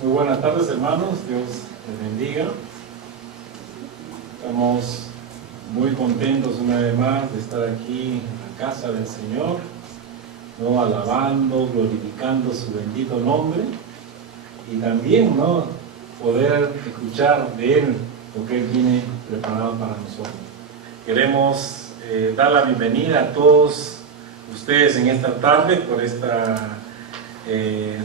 Muy buenas tardes, hermanos, Dios les bendiga. Estamos muy contentos una vez más de estar aquí en la casa del Señor, ¿no? Alabando, glorificando su bendito nombre y también, ¿no?, poder escuchar de Él lo que Él tiene preparado para nosotros. Queremos dar la bienvenida a todos ustedes en esta tarde por esta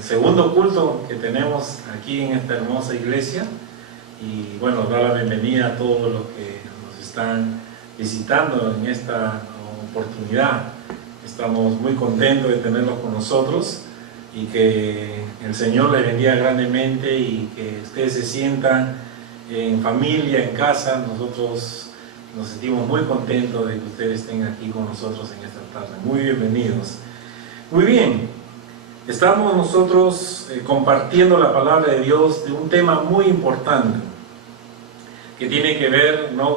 segundo culto que tenemos aquí en esta hermosa iglesia, y bueno, dar la bienvenida a todos los que nos están visitando en esta oportunidad. Estamos muy contentos de tenerlos con nosotros y que el Señor les bendiga grandemente y que ustedes se sientan en familia, en casa. Nosotros nos sentimos muy contentos de que ustedes estén aquí con nosotros en esta tarde. Muy bienvenidos. Muy bien. Estamos nosotros compartiendo la palabra de Dios de un tema muy importante que tiene que ver, ¿no?,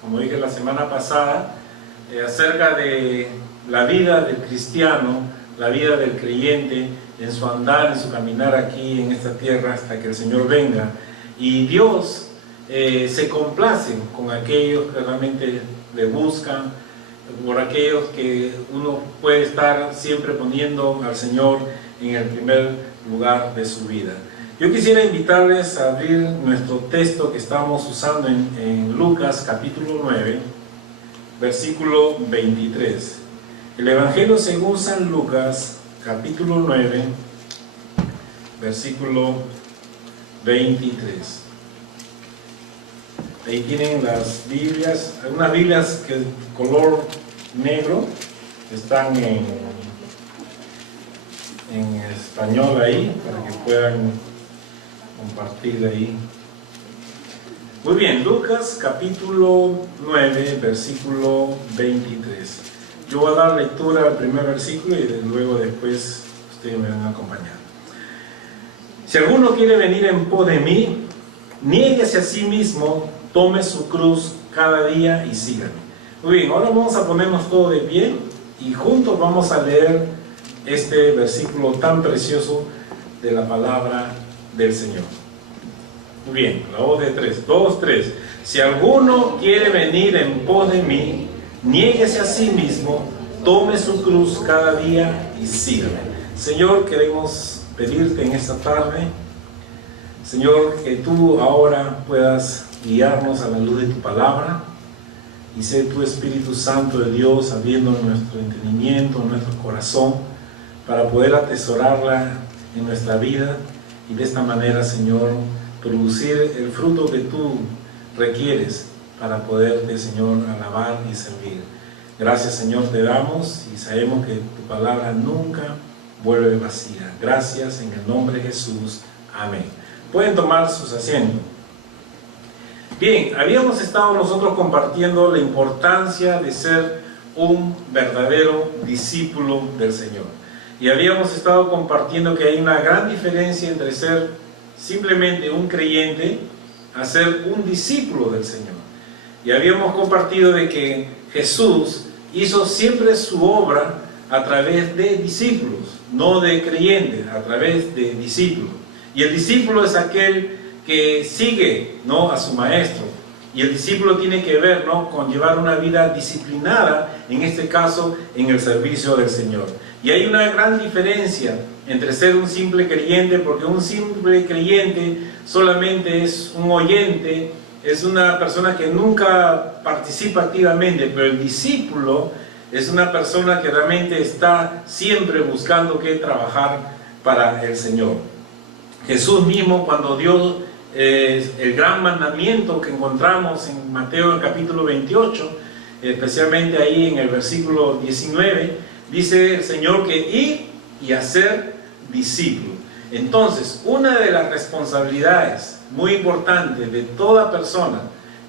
como dije la semana pasada, acerca de la vida del cristiano, la vida del creyente en su andar, en su caminar aquí en esta tierra hasta que el Señor venga. Y Dios se complace con aquellos que realmente le buscan, por aquellos que uno puede estar siempre poniendo al Señor en el primer lugar de su vida. Yo quisiera invitarles a abrir nuestro texto que estamos usando en Lucas capítulo 9, versículo 23. El Evangelio según San Lucas capítulo 9, versículo 23. Ahí tienen las Biblias, algunas Biblias que color negro están en español ahí, para que puedan compartir ahí. Muy bien, Lucas capítulo 9, versículo 23. Yo voy a dar lectura al primer versículo y luego después ustedes me van a acompañar. Si alguno quiere venir en pos de mí, niéguese a sí mismo, tome su cruz cada día y sígame. Muy bien, ahora vamos a ponernos todos de pie y juntos vamos a leer este versículo tan precioso de la palabra del Señor. Muy bien, la voz de tres, 2, 3. Si alguno quiere venir en pos de mí, niéguese a sí mismo, tome su cruz cada día y sígame. Señor, queremos pedirte en esta tarde, Señor, que tú ahora puedas guiarnos a la luz de tu palabra y sé tu Espíritu Santo de Dios abriendo nuestro entendimiento, nuestro corazón, para poder atesorarla en nuestra vida y de esta manera, Señor, producir el fruto que tú requieres para poderte, Señor, alabar y servir. Gracias, Señor, te damos y sabemos que tu palabra nunca vuelve vacía. Gracias en el nombre de Jesús. Amén. Pueden tomar sus asientos. Bien, habíamos estado nosotros compartiendo la importancia de ser un verdadero discípulo del Señor. Y habíamos estado compartiendo que hay una gran diferencia entre ser simplemente un creyente a ser un discípulo del Señor. Y habíamos compartido de que Jesús hizo siempre su obra a través de discípulos, no de creyentes, a través de discípulos. Y el discípulo es aquel que sigue, ¿no?, a su maestro, y el discípulo tiene que ver, ¿no?, con llevar una vida disciplinada, en este caso en el servicio del Señor. Y hay una gran diferencia entre ser un simple creyente, porque un simple creyente solamente es un oyente, es una persona que nunca participa activamente, pero el discípulo es una persona que realmente está siempre buscando que trabajar para el Señor. Jesús mismo, cuando dio el gran mandamiento que encontramos en Mateo el capítulo 28, especialmente ahí en el versículo 19, dice el Señor que ir y hacer discípulos. Entonces, una de las responsabilidades muy importantes de toda persona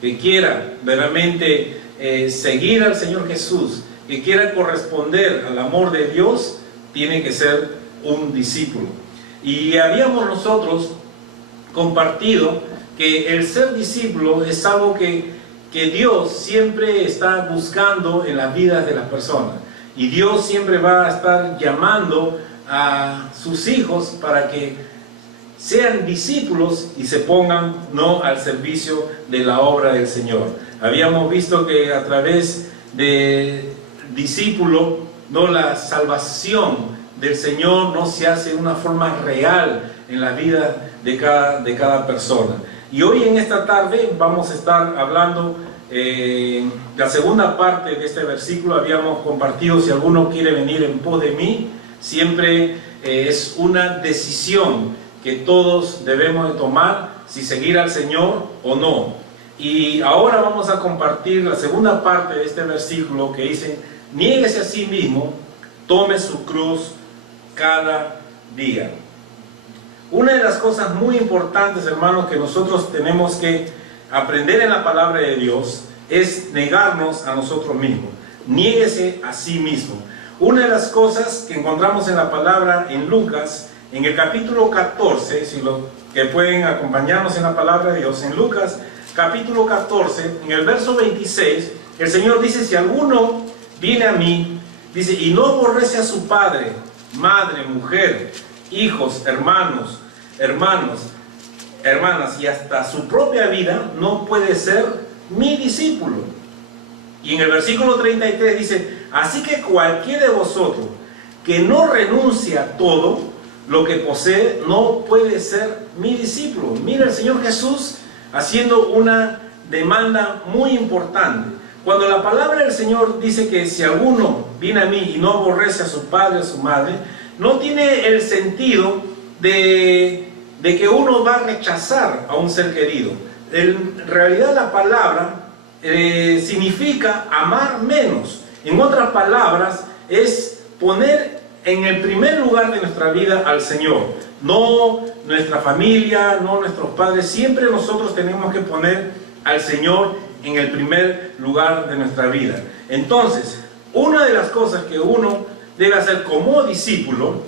que quiera verdaderamente seguir al Señor Jesús, que quiera corresponder al amor de Dios, tiene que ser un discípulo. Y habíamos nosotros compartido que el ser discípulo es algo que Dios siempre está buscando en las vidas de las personas, y Dios siempre va a estar llamando a sus hijos para que sean discípulos y se pongan no al servicio de la obra del Señor. Habíamos visto que a través de discípulo, no, la salvación del Señor no se hace de una forma real en la vida de cada persona. Y hoy en esta tarde vamos a estar hablando la segunda parte de este versículo. Habíamos compartido, si alguno quiere venir en pos de mí, siempre es una decisión que todos debemos de tomar, si seguir al Señor o no. Y ahora vamos a compartir la segunda parte de este versículo que dice: niéguese a sí mismo, tome su cruz cada día. Una de las cosas muy importantes, hermanos, que nosotros tenemos que aprender en la palabra de Dios es negarnos a nosotros mismos. Niéguese a sí mismo. Una de las cosas que encontramos en la palabra en Lucas, en el capítulo 14, si lo que pueden acompañarnos en la palabra de Dios, en Lucas capítulo 14, en el verso 26, el Señor dice: si alguno viene a mí, dice, y no aborrece a su padre, madre, mujer, hijos, hermanas, y hasta su propia vida, no puede ser mi discípulo. Y en el versículo 33 dice: así que cualquiera de vosotros que no renuncia a todo lo que posee, no puede ser mi discípulo. Mira el Señor Jesús haciendo una demanda muy importante. Cuando la palabra del Señor dice que si alguno viene a mí y no aborrece a su padre o a su madre, no tiene el sentido de que uno va a rechazar a un ser querido. En realidad la palabra significa amar menos. En otras palabras, es poner en el primer lugar de nuestra vida al Señor. No nuestra familia, no nuestros padres. Siempre nosotros tenemos que poner al Señor en el primer lugar de nuestra vida. Entonces, una de las cosas que uno debe hacer como discípulo,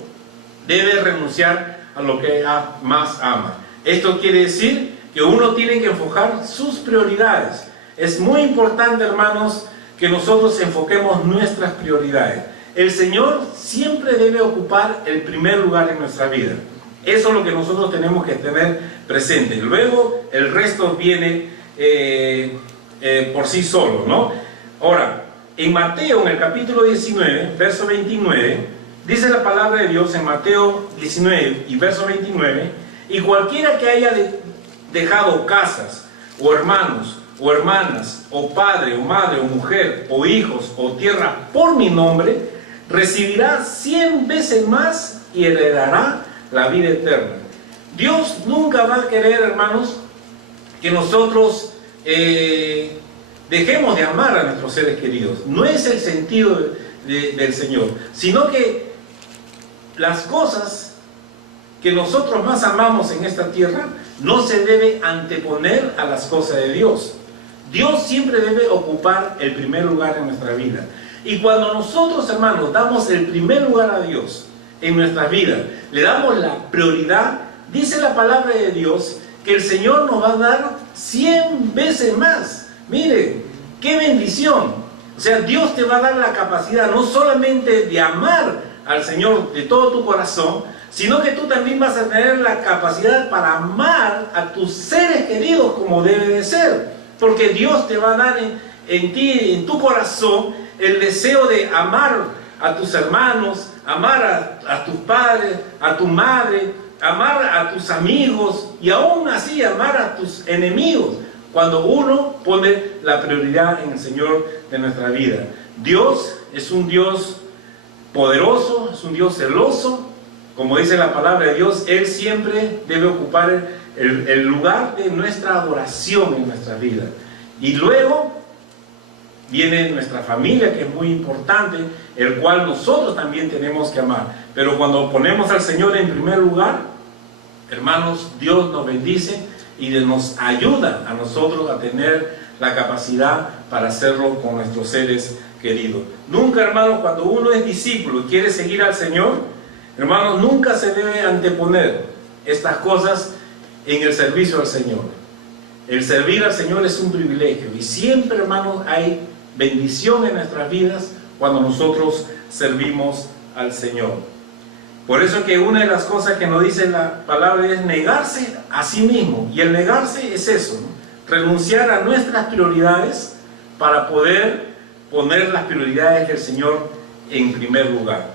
debe renunciar a lo que más ama. Esto quiere decir que uno tiene que enfocar sus prioridades. Es muy importante, hermanos, que nosotros enfoquemos nuestras prioridades. El Señor siempre debe ocupar el primer lugar en nuestra vida. Eso es lo que nosotros tenemos que tener presente. Luego el resto viene por sí solo, ¿no? Ahora, en Mateo, en el capítulo 19, verso 29, dice la palabra de Dios en Mateo 19 y verso 29: y cualquiera que haya dejado casas, o hermanos, o hermanas, o padre, o madre, o mujer, o hijos, o tierra, por mi nombre, recibirá 100 veces más y heredará la vida eterna. Dios nunca va a querer, hermanos, que nosotros dejemos de amar a nuestros seres queridos. No es el sentido del Señor, sino que las cosas que nosotros más amamos en esta tierra no se debe anteponer a las cosas de Dios. Dios siempre debe ocupar el primer lugar en nuestra vida. Y cuando nosotros, hermanos, damos el primer lugar a Dios en nuestra vida, le damos la prioridad, dice la palabra de Dios que el Señor nos va a dar 100 veces más. Mire, qué bendición. O sea, Dios te va a dar la capacidad no solamente de amar al Señor de todo tu corazón, sino que tú también vas a tener la capacidad para amar a tus seres queridos como debe de ser. Porque Dios te va a dar en ti, en tu corazón, el deseo de amar a tus hermanos, amar a tus padres, a tu madre, amar a tus amigos y aún así amar a tus enemigos, cuando uno pone la prioridad en el Señor de nuestra vida. Dios es un Dios poderoso, es un Dios celoso. Como dice la palabra de Dios, Él siempre debe ocupar el lugar de nuestra adoración en nuestra vida. Y luego viene nuestra familia, que es muy importante, el cual nosotros también tenemos que amar. Pero cuando ponemos al Señor en primer lugar, hermanos, Dios nos bendice y nos ayuda a nosotros a tener la capacidad para hacerlo con nuestros seres queridos. Nunca, hermanos, cuando uno es discípulo y quiere seguir al Señor, hermanos, nunca se debe anteponer estas cosas en el servicio al Señor. El servir al Señor es un privilegio y siempre, hermanos, hay bendición en nuestras vidas cuando nosotros servimos al Señor. Por eso que una de las cosas que nos dice la palabra es negarse a sí mismo. Y el negarse es eso, ¿no? Renunciar a nuestras prioridades para poder poner las prioridades del Señor en primer lugar.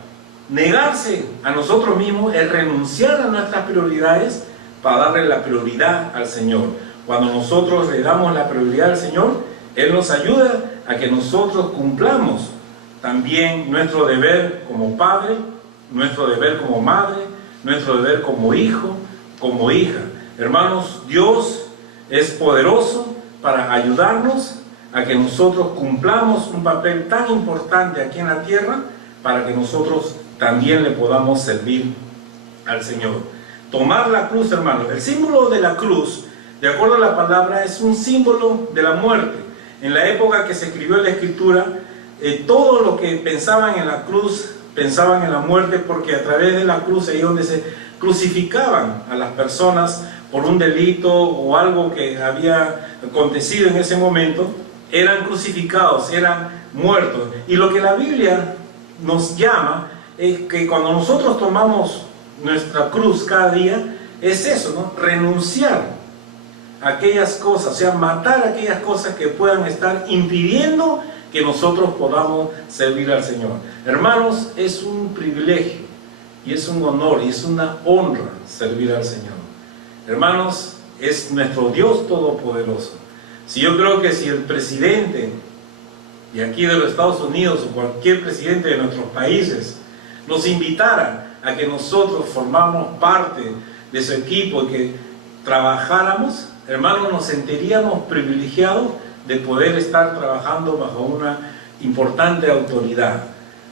Negarse a nosotros mismos es renunciar a nuestras prioridades para darle la prioridad al Señor. Cuando nosotros le damos la prioridad al Señor, Él nos ayuda a que nosotros cumplamos también nuestro deber como padre, nuestro deber como madre, nuestro deber como hijo, como hija. Hermanos, Dios es poderoso para ayudarnos a que nosotros cumplamos un papel tan importante aquí en la tierra, para que nosotros también le podamos servir al Señor. Tomar la cruz, hermanos. El símbolo de la cruz, de acuerdo a la palabra, es un símbolo de la muerte. En la época que se escribió la Escritura, todo lo que pensaban en la cruz, pensaban en la muerte, porque a través de la cruz, ahí es donde se crucificaban a las personas por un delito o algo que había acontecido en ese momento, eran crucificados, eran muertos. Y lo que la Biblia nos llama es que cuando nosotros tomamos nuestra cruz cada día, es eso, ¿no? Renunciar a aquellas cosas, o sea, matar aquellas cosas que puedan estar impidiendo que nosotros podamos servir al Señor. Hermanos, es un privilegio y es un honor y es una honra servir al Señor. Hermanos, es nuestro Dios Todopoderoso. Si yo creo que si el presidente de aquí de los Estados Unidos o cualquier presidente de nuestros países nos invitara a que nosotros formamos parte de su equipo y que trabajáramos, hermanos, nos sentiríamos privilegiados de poder estar trabajando bajo una importante autoridad.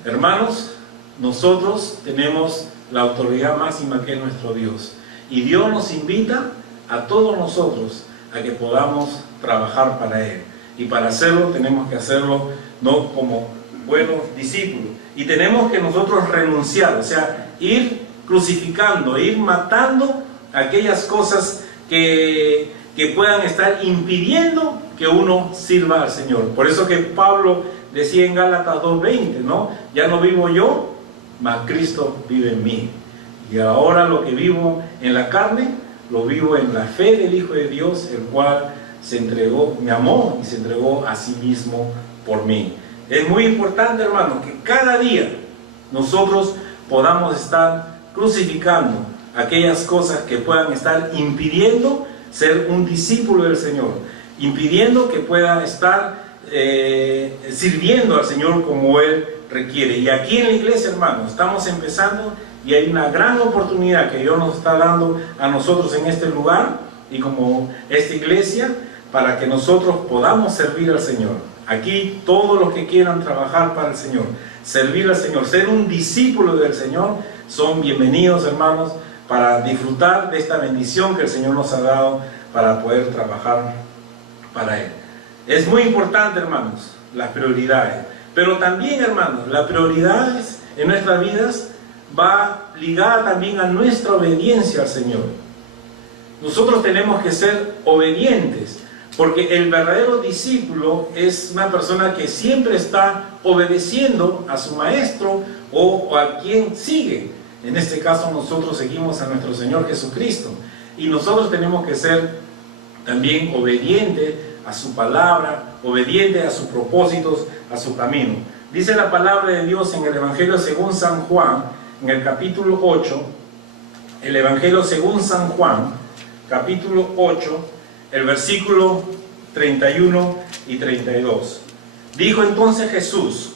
Hermanos, nosotros tenemos la autoridad máxima que es nuestro Dios. Y Dios nos invita a todos nosotros a que podamos trabajar para Él. Y para hacerlo tenemos que hacerlo no como buenos discípulos. Y tenemos que nosotros renunciar, o sea, ir crucificando, ir matando aquellas cosas que puedan estar impidiendo que uno sirva al Señor. Por eso que Pablo decía en Gálatas 2:20, ¿no? Ya no vivo yo, mas Cristo vive en mí. Y ahora lo que vivo en la carne, lo vivo en la fe del Hijo de Dios, el cual se entregó, me amó y se entregó a sí mismo por mí. Es muy importante, hermano, que cada día nosotros podamos estar crucificando aquellas cosas que puedan estar impidiendo ser un discípulo del Señor, impidiendo que pueda estar sirviendo al Señor como Él requiere. Y aquí en la iglesia, hermano, estamos empezando y hay una gran oportunidad que Dios nos está dando a nosotros en este lugar y como esta iglesia, para que nosotros podamos servir al Señor. Aquí todos los que quieran trabajar para el Señor, servir al Señor, ser un discípulo del Señor, son bienvenidos, hermanos, para disfrutar de esta bendición que el Señor nos ha dado para poder trabajar para Él. Es muy importante, hermanos, las prioridades. Pero también, hermanos, las prioridades en nuestras vidas va ligada también a nuestra obediencia al Señor. Nosotros tenemos que ser obedientes, porque el verdadero discípulo es una persona que siempre está obedeciendo a su maestro o a quien sigue. En este caso nosotros seguimos a nuestro Señor Jesucristo. Y nosotros tenemos que ser también obedientes a su palabra, obedientes a sus propósitos, a su camino. Dice la palabra de Dios en el Evangelio según San Juan, en el capítulo 8, el Evangelio según San Juan, capítulo 8, el versículo 31 y 32. Dijo entonces Jesús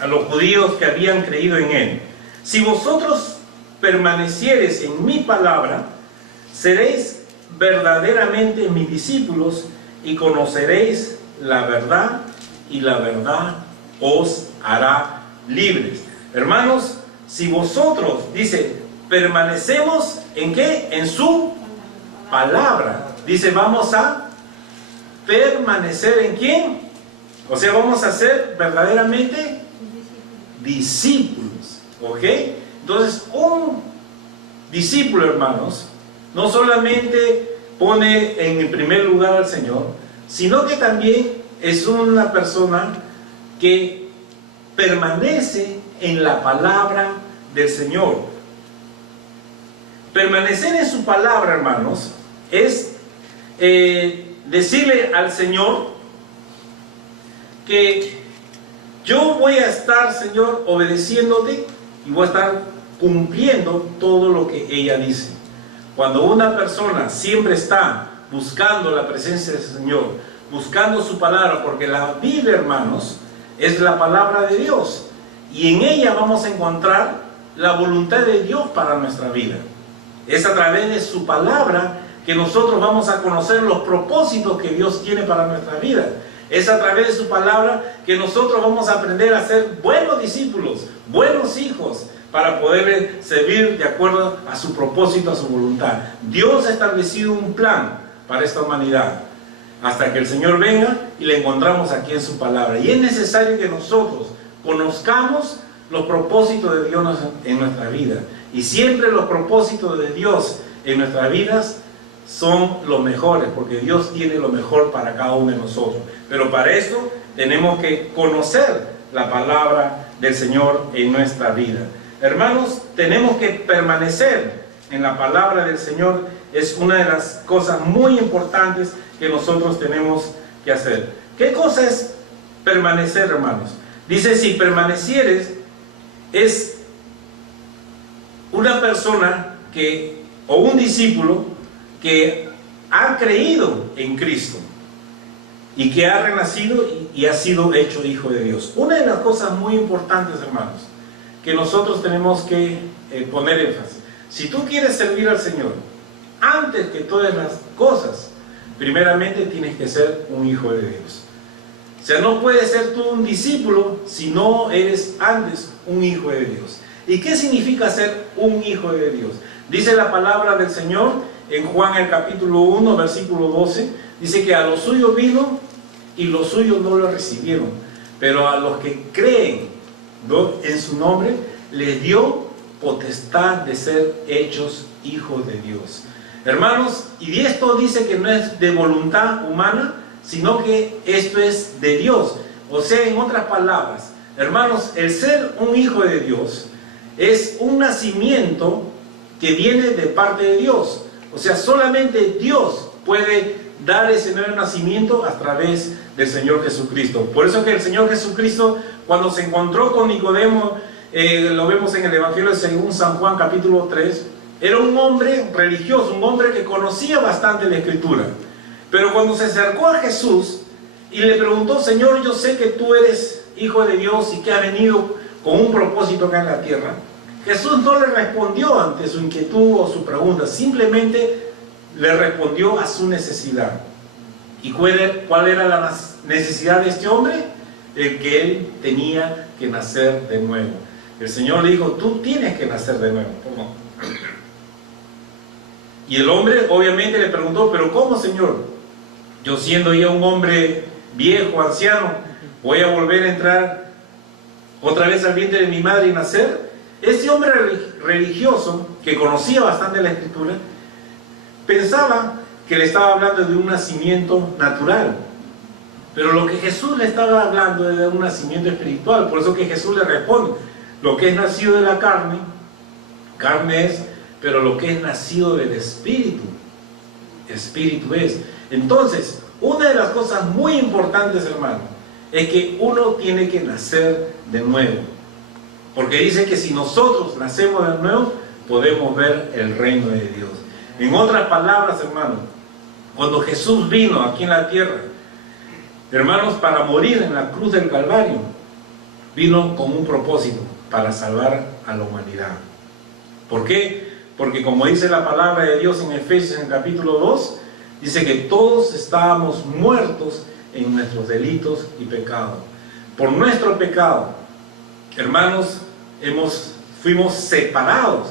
a los judíos que habían creído en Él: si vosotros permaneciereis en mi palabra, seréis verdaderamente mis discípulos y conoceréis la verdad, y la verdad os hará libres. Hermanos, si vosotros, dice, permanecemos ¿en qué? En su palabra. Dice, vamos a permanecer ¿en quién? O sea, vamos a ser verdaderamente discípulos. ¿Ok? Entonces, un discípulo, hermanos, no solamente pone en el primer lugar al Señor, sino que también es una persona que permanece en la palabra del Señor. permanecer en su palabra, hermanos, es decirle al Señor que yo voy a estar, Señor, obedeciéndote y voy a estar cumpliendo todo lo que ella dice. Cuando una persona siempre está buscando la presencia del Señor, buscando su palabra, porque la Biblia, hermanos, es la palabra de Dios, y en ella vamos a encontrar la voluntad de Dios para nuestra vida. Es a través de su palabra que nosotros vamos a conocer los propósitos que Dios tiene para nuestra vida. Es a través de su palabra que nosotros vamos a aprender a ser buenos discípulos, buenos hijos, para poder servir de acuerdo a su propósito, a su voluntad. Dios ha establecido un plan para esta humanidad, hasta que el Señor venga y le encontramos aquí en su palabra. Y es necesario que nosotros conozcamos los propósitos de Dios en nuestra vida. Y siempre los propósitos de Dios en nuestras vidas son los mejores, porque Dios tiene lo mejor para cada uno de nosotros. Pero para esto tenemos que conocer la palabra del Señor en nuestra vida. Hermanos, tenemos que permanecer en la palabra del Señor. Es una de las cosas muy importantes que nosotros tenemos que hacer. ¿Qué cosa es permanecer, hermanos? Dice, si permanecieres, es una persona que, o un discípulo que ha creído en Cristo y que ha renacido y ha sido hecho hijo de Dios. Una de las cosas muy importantes, hermanos, que nosotros tenemos que poner énfasis. Si tú quieres servir al Señor, antes que todas las cosas, primeramente tienes que ser un hijo de Dios. O sea, no puedes ser tú un discípulo si no eres antes un hijo de Dios. ¿Y qué significa ser un hijo de Dios? Dice la palabra del Señor en Juan el capítulo 1, versículo 12, dice que a los suyos vino y los suyos no lo recibieron, pero a los que creen en su nombre les dio potestad de ser hechos hijos de Dios. Hermanos, y esto dice que no es de voluntad humana, sino que esto es de Dios. O sea, en otras palabras, hermanos, el ser un hijo de Dios es un nacimiento que viene de parte de Dios. O sea, solamente Dios puede dar ese nuevo nacimiento a través del Señor Jesucristo. Por eso que el Señor Jesucristo, cuando se encontró con Nicodemo, lo vemos en el Evangelio según San Juan capítulo 3, era un hombre religioso, un hombre que conocía bastante la Escritura. Pero cuando se acercó a Jesús y le preguntó, Señor, yo sé que tú eres hijo de Dios y que has venido con un propósito acá en la tierra, Jesús no le respondió ante su inquietud o su pregunta, simplemente le respondió a su necesidad. ¿Y cuál era la necesidad de este hombre? El que él tenía que nacer de nuevo. El Señor le dijo, tú tienes que nacer de nuevo. ¿Cómo? Y el hombre obviamente le preguntó, pero ¿cómo, Señor? Yo siendo ya un hombre viejo, anciano, ¿voy a volver a entrar otra vez al vientre de mi madre y nacer? Este hombre religioso, que conocía bastante la Escritura, pensaba que le estaba hablando de un nacimiento natural. Pero lo que Jesús le estaba hablando era de un nacimiento espiritual. Por eso que Jesús le responde, lo que es nacido de la carne, carne es, pero lo que es nacido del Espíritu, Espíritu es. Entonces, una de las cosas muy importantes, hermano, es que uno tiene que nacer de nuevo. Porque dice que si nosotros nacemos de nuevo, podemos ver el reino de Dios. En otras palabras, hermano, cuando Jesús vino aquí en la tierra, hermanos, para morir en la cruz del Calvario, vino con un propósito, para salvar a la humanidad. ¿Por qué? Porque como dice la palabra de Dios en Efesios en el capítulo 2, dice que todos estábamos muertos en nuestros delitos y pecados. Por nuestro pecado, hermanos, fuimos separados